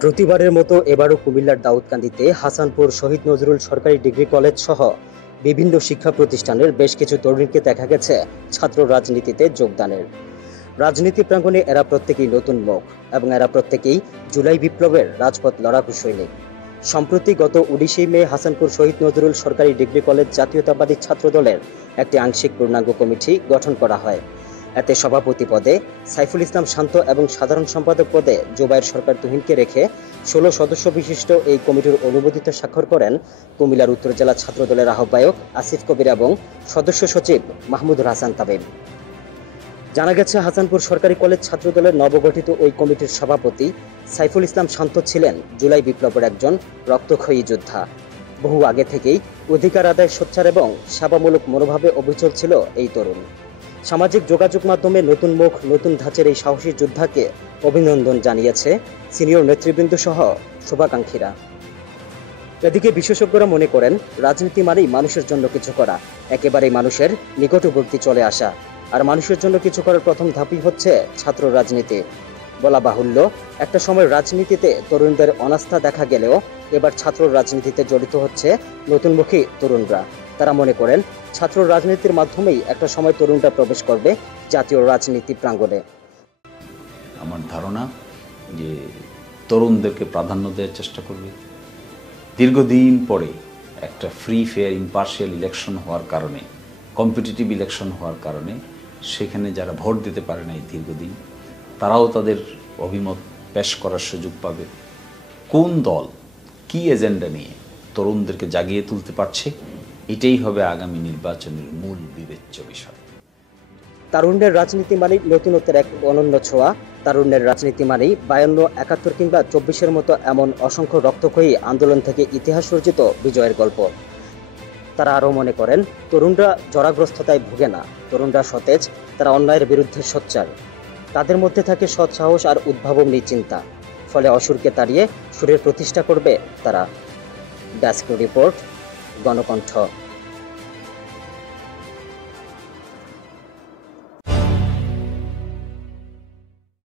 প্রতিবারের মতো এবারও কুমিল্লার দাউদকান্দিতে হাসানপুর শহীদ নজরুল সরকারি ডিগ্রি কলেজ সহ বিভিন্ন শিক্ষা প্রতিষ্ঠানের বেশ কিছু তরুণীকে দেখা গেছে ছাত্র রাজনীতিতে যোগদানের। রাজনীতি প্রাঙ্গণে এরা প্রত্যেকেই নতুন মুখ এবং এরা প্রত্যেকেই জুলাই বিপ্লবের রাজপথ লড়াকু সৈনিক। সম্প্রতি গত 19 মে হাসানপুর শহীদ নজরুল সরকারি ডিগ্রি কলেজ জাতীয়তাবাদী ছাত্র দলের একটি আংশিক পূর্ণাঙ্গ কমিটি গঠন করা হয়। এতে সভাপতি পদে সাইফুল ইসলাম শান্ত এবং সাধারণ সম্পাদক পদে জুবায়ের সরকার তুহিনকে রেখে 16 সদস্য বিশিষ্ট এই কমিটির অনুমোদিত স্বাক্ষর করেন কুমিল্লার উত্তর জেলা ছাত্র দলের আহ্বায়ক আসিফ কবির এবং সদস্য সচিব মাহমুদুল হাসান তামিম। জানা গেছে, হাসানপুর সরকারি কলেজ ছাত্র দলের নবগঠিত ওই কমিটির সভাপতি সাইফুল ইসলাম শান্ত ছিলেন জুলাই বিপ্লবের একজন রক্তক্ষয়ী যোদ্ধা। বহু আগে থেকেই অধিকার আদায় সোচ্চার এবং সেবামূলক মনোভাবে অবিচল ছিল এই তরুণ। সামাজিক যোগাযোগ মাধ্যমে নতুন মুখ, নতুন ধাঁচের এই সাহসী যোদ্ধাকে অভিনন্দন জানিয়েছে সিনিয়র নেতৃবৃন্দ সহ শুভাকাঙ্ক্ষীরা। এদিকে বিশেষজ্ঞরা মনে করেন, রাজনীতি মানেই মানুষের জন্য কিছু করা, একেবারেই মানুষের নিকটবর্তী চলে আসা। আর মানুষের জন্য কিছু করার প্রথম ধাপই হচ্ছে ছাত্র রাজনীতি। বলা বাহুল্য, একটা সময় রাজনীতিতে তরুণদের অনাস্থা দেখা গেলেও এবার ছাত্র রাজনীতিতে জড়িত হচ্ছে নতুনমুখী তরুণরা। তারা মনে করেন, ছাত্র রাজনীতির মাধ্যমেই একটা সময় তরুণরা প্রবেশ করবে জাতীয় রাজনীতি প্রাঙ্গণে। আমার ধারণা যে তরুণদেরকে প্রাধান্য দেওয়ার চেষ্টা করবে। দীর্ঘদিন পরে একটা ফ্রি ফেয়ার ইম্পার্শিয়াল ইলেকশন হওয়ার কারণে, কম্পিটিটিভ ইলেকশন হওয়ার কারণে সেখানে যারা ভোট দিতে পারে না এই দীর্ঘদিন, তারাও তাদের অভিমত পেশ করার সুযোগ পাবে। কোন দল কি এজেন্ডা নিয়ে তরুণদেরকে জাগিয়ে তুলতে পারছে, এটাই হবে আগামী নির্বাচনের মূল বিবেচ্য বিষয়। তারুণ্যের রাজনীতি মানেই নতুনত্বের এক অনন্য ছোঁয়া। তারুণ্যের রাজনীতি মানেই 52, 71 কিংবা 24-এর মতো এমন অসংখ্য রক্তক্ষয়ী আন্দোলন থেকে ইতিহাস সর্জিত বিজয়ের গল্প। তারা আরও মনে করেন, তরুণরা জরাগ্রস্ততায় ভুগে না, তরুণরা সতেজ, তারা অন্যায়ের বিরুদ্ধে সোচ্চার। তাদের মধ্যে থাকে সৎ সাহস আর উদ্ভাবনী চিন্তা। ফলে অসুরকে তাড়িয়ে সুরের প্রতিষ্ঠা করবে তারা। Desk report, Gonokantho.